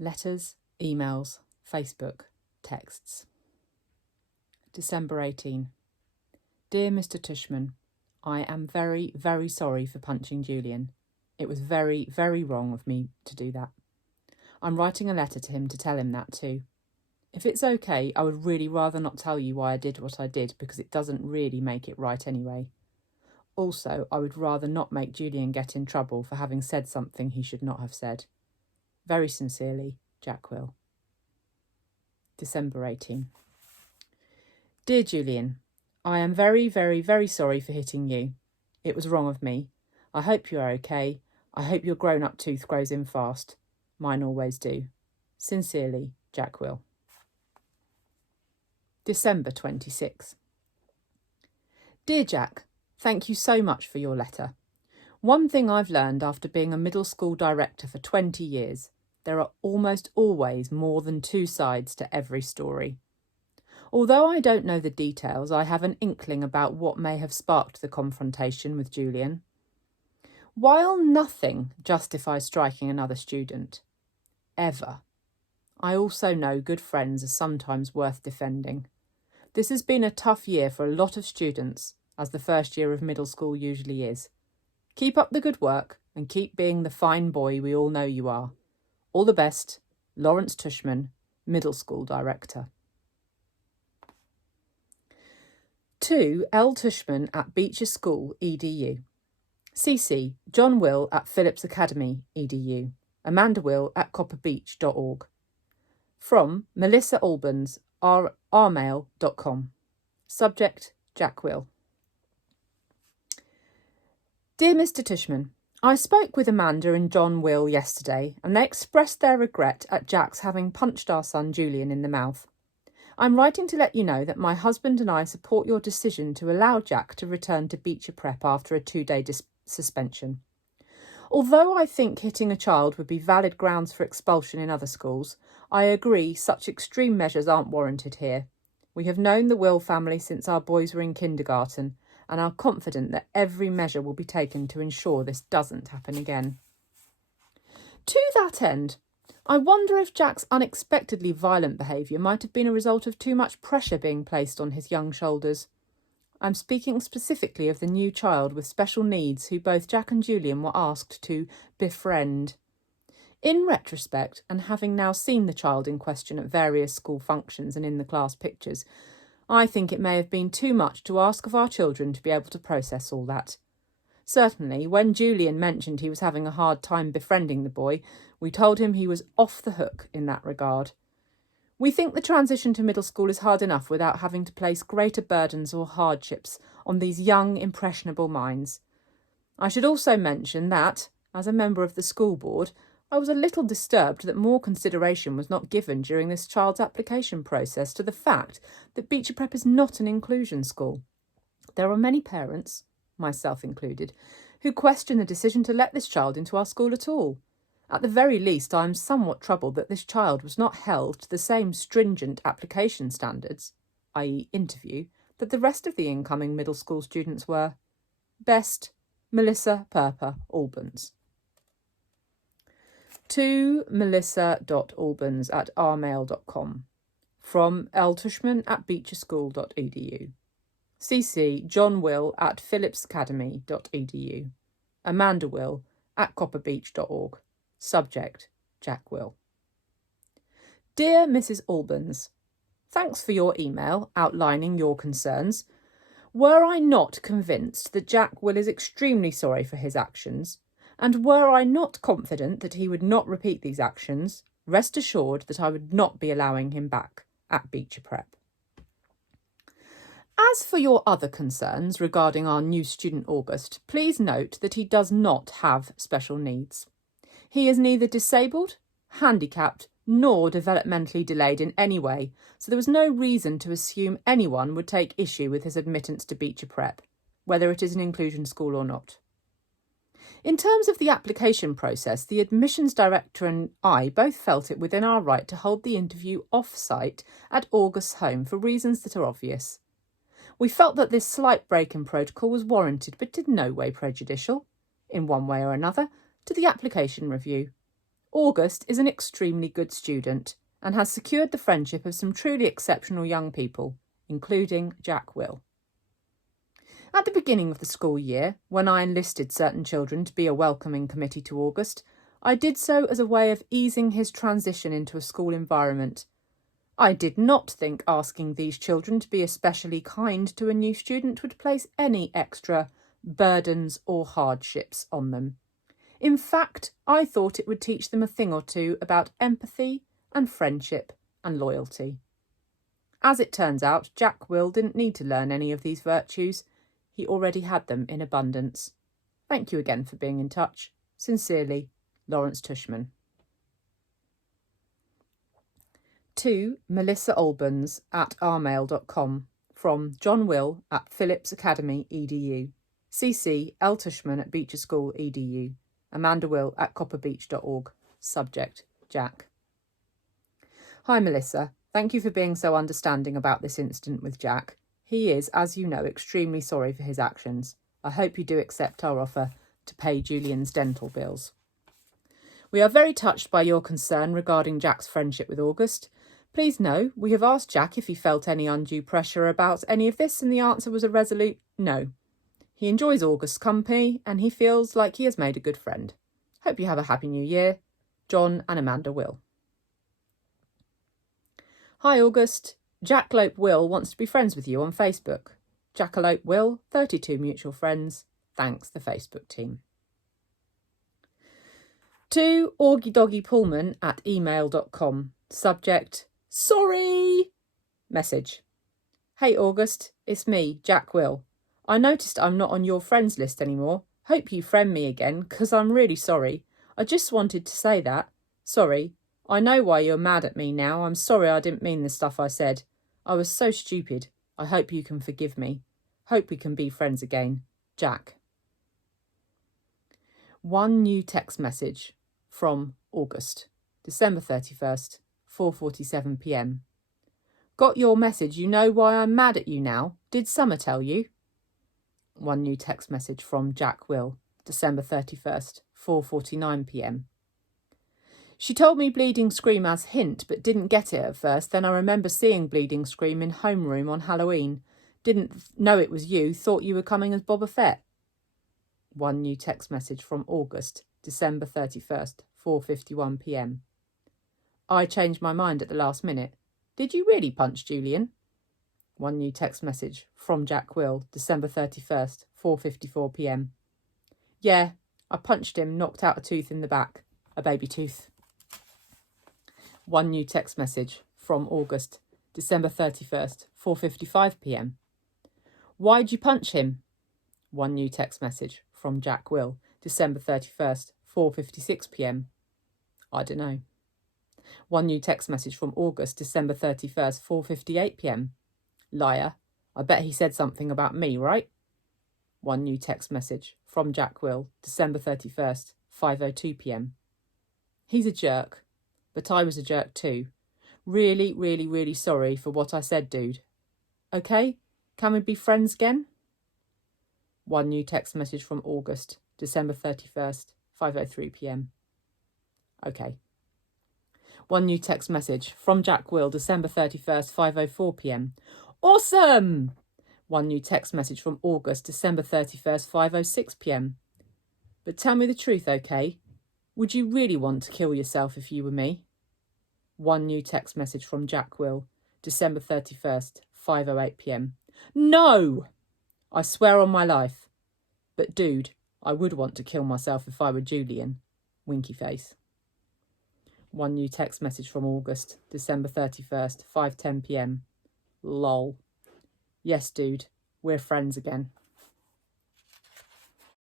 Letters, emails, Facebook, texts. December 18. Dear Mr. Tushman, I am very, very sorry for punching Julian. It was very, very wrong of me to do that. I'm writing a letter to him to tell him that too. If it's okay, I would really rather not tell you why I did what I did because it doesn't really make it right anyway. Also, I would rather not make Julian get in trouble for having said something he should not have said. Very sincerely, Jack Will. December 18. Dear Julian, I am very, very, very sorry for hitting you. It was wrong of me. I hope you are okay. I hope your grown-up tooth grows in fast. Mine always do. Sincerely, Jack Will. December 26. Dear Jack, thank you so much for your letter. One thing I've learned after being a middle school director for 20 years, there are almost always more than two sides to every story. Although I don't know the details, I have an inkling about what may have sparked the confrontation with Julian. While nothing justifies striking another student, ever, I also know good friends are sometimes worth defending. This has been a tough year for a lot of students, as the first year of middle school usually is. Keep up the good work and keep being the fine boy we all know you are. All the best, Lawrence Tushman, Middle School Director. To L. Tushman at Beecher School, EDU. CC, John Will at Phillips Academy, EDU. Amanda Will at copperbeach.org. From Melissa Albans, rmail.com. Subject, Jack Will. Dear Mr. Tushman, I spoke with Amanda and John Will yesterday and they expressed their regret at Jack's having punched our son Julian in the mouth. I'm writing to let you know that my husband and I support your decision to allow Jack to return to Beecher Prep after a 2-day suspension. Although I think hitting a child would be valid grounds for expulsion in other schools, I agree such extreme measures aren't warranted here. We have known the Will family since our boys were in kindergarten and are confident that every measure will be taken to ensure this doesn't happen again. To that end, I wonder if Jack's unexpectedly violent behaviour might have been a result of too much pressure being placed on his young shoulders. I'm speaking specifically of the new child with special needs who both Jack and Julian were asked to befriend. In retrospect, and having now seen the child in question at various school functions and in the class pictures, I think it may have been too much to ask of our children to be able to process all that. Certainly, when Julian mentioned he was having a hard time befriending the boy, we told him he was off the hook in that regard. We think the transition to middle school is hard enough without having to place greater burdens or hardships on these young, impressionable minds. I should also mention that, as a member of the school board, I was a little disturbed that more consideration was not given during this child's application process to the fact that Beecher Prep is not an inclusion school. There are many parents, myself included, who question the decision to let this child into our school at all. At the very least, I am somewhat troubled that this child was not held to the same stringent application standards, i.e. interview, that the rest of the incoming middle school students were. Best, Melissa Purper Albans. To melissa.albans@rmail.com. From L. Tushman at beecherschool.edu. CC John Will at phillipsacademy.edu. Amanda Will at copperbeach.org. Subject, Jack Will. Dear Mrs. Albans, thanks for your email outlining your concerns. Were I not convinced that Jack Will is extremely sorry for his actions, and were I not confident that he would not repeat these actions, rest assured that I would not be allowing him back at Beecher Prep. As for your other concerns regarding our new student August, please note that he does not have special needs. He is neither disabled, handicapped, nor developmentally delayed in any way, so there was no reason to assume anyone would take issue with his admittance to Beecher Prep, whether it is an inclusion school or not. In terms of the application process, the admissions director and I both felt it within our right to hold the interview off-site at August's home for reasons that are obvious. We felt that this slight break in protocol was warranted but in no way prejudicial, in one way or another, to the application review. August is an extremely good student and has secured the friendship of some truly exceptional young people, including Jack Will. At the beginning of the school year, when I enlisted certain children to be a welcoming committee to August, I did so as a way of easing his transition into a school environment. I did not think asking these children to be especially kind to a new student would place any extra burdens or hardships on them. In fact, I thought it would teach them a thing or two about empathy and friendship and loyalty. As it turns out, Jack Will didn't need to learn any of these virtues. He already had them in abundance. Thank you again for being in touch. Sincerely, Lawrence Tushman. To Melissa Albans at rmail.com from John Will at Phillips Academy edu. CC L Tushman at Beecher School edu. Amanda Will at copperbeech.org. Subject, Jack. Hi Melissa, thank you for being so understanding about this incident with Jack. He is, as you know, extremely sorry for his actions. I hope you do accept our offer to pay Julian's dental bills. We are very touched by your concern regarding Jack's friendship with August. Please know, we have asked Jack if he felt any undue pressure about any of this, and the answer was a resolute no. He enjoys August's company, and he feels like he has made a good friend. Hope you have a happy new year. John and Amanda Will. Hi August. Jackalope Will wants to be friends with you on Facebook. Jackalope Will, 32 mutual friends. Thanks, the Facebook team. To Augie Doggy Pullman at email.com. Subject, sorry. Message. Hey August, it's me, Jack Will. I noticed I'm not on your friends list anymore. Hope you friend me again, 'cause I'm really sorry. I just wanted to say that. Sorry. I know why you're mad at me now. I'm sorry I didn't mean the stuff I said. I was so stupid. I hope you can forgive me. Hope we can be friends again. Jack. One new text message from August, December 31st, 4:47 p.m. Got your message. You know why I'm mad at you now? Did Summer tell you? One new text message from Jack Will, December 31st, 4:49 p.m. She told me Bleeding Scream as hint, but didn't get it at first. Then I remember seeing Bleeding Scream in homeroom on Halloween. Didn't know it was you, thought you were coming as Boba Fett. One new text message from August, December 31st, 4:51 p.m. I changed my mind at the last minute. Did you really punch Julian? One new text message from Jack Will, December 31st, 4:54 p.m. Yeah, I punched him, knocked out a tooth in the back, a baby tooth. One new text message from August, December 31st, 4:55 p.m. Why'd you punch him? One new text message from Jack Will, December 31st, 4:56 p.m. I don't know. One new text message from August, December 31st, 4:58 p.m. Liar. I bet he said something about me, right? One new text message from Jack Will, December 31st, 5:02 p.m. He's a jerk, but I was a jerk too. Really, really, really sorry for what I said, dude. Okay? Can we be friends again? One new text message from August, December 31st, 5:03 p.m. Okay. One new text message from Jack Will, December 31st, 5:04 p.m. Awesome! One new text message from August, December 31st, 5:06 p.m. But tell me the truth, okay? Would you really want to kill yourself if you were me? One new text message from Jack Will, December 31st, 5:08 p.m. No! I swear on my life. But dude, I would want to kill myself if I were Julian. Winky face. One new text message from August, December 31st, 5:10 p.m. Lol. Yes, dude, we're friends again.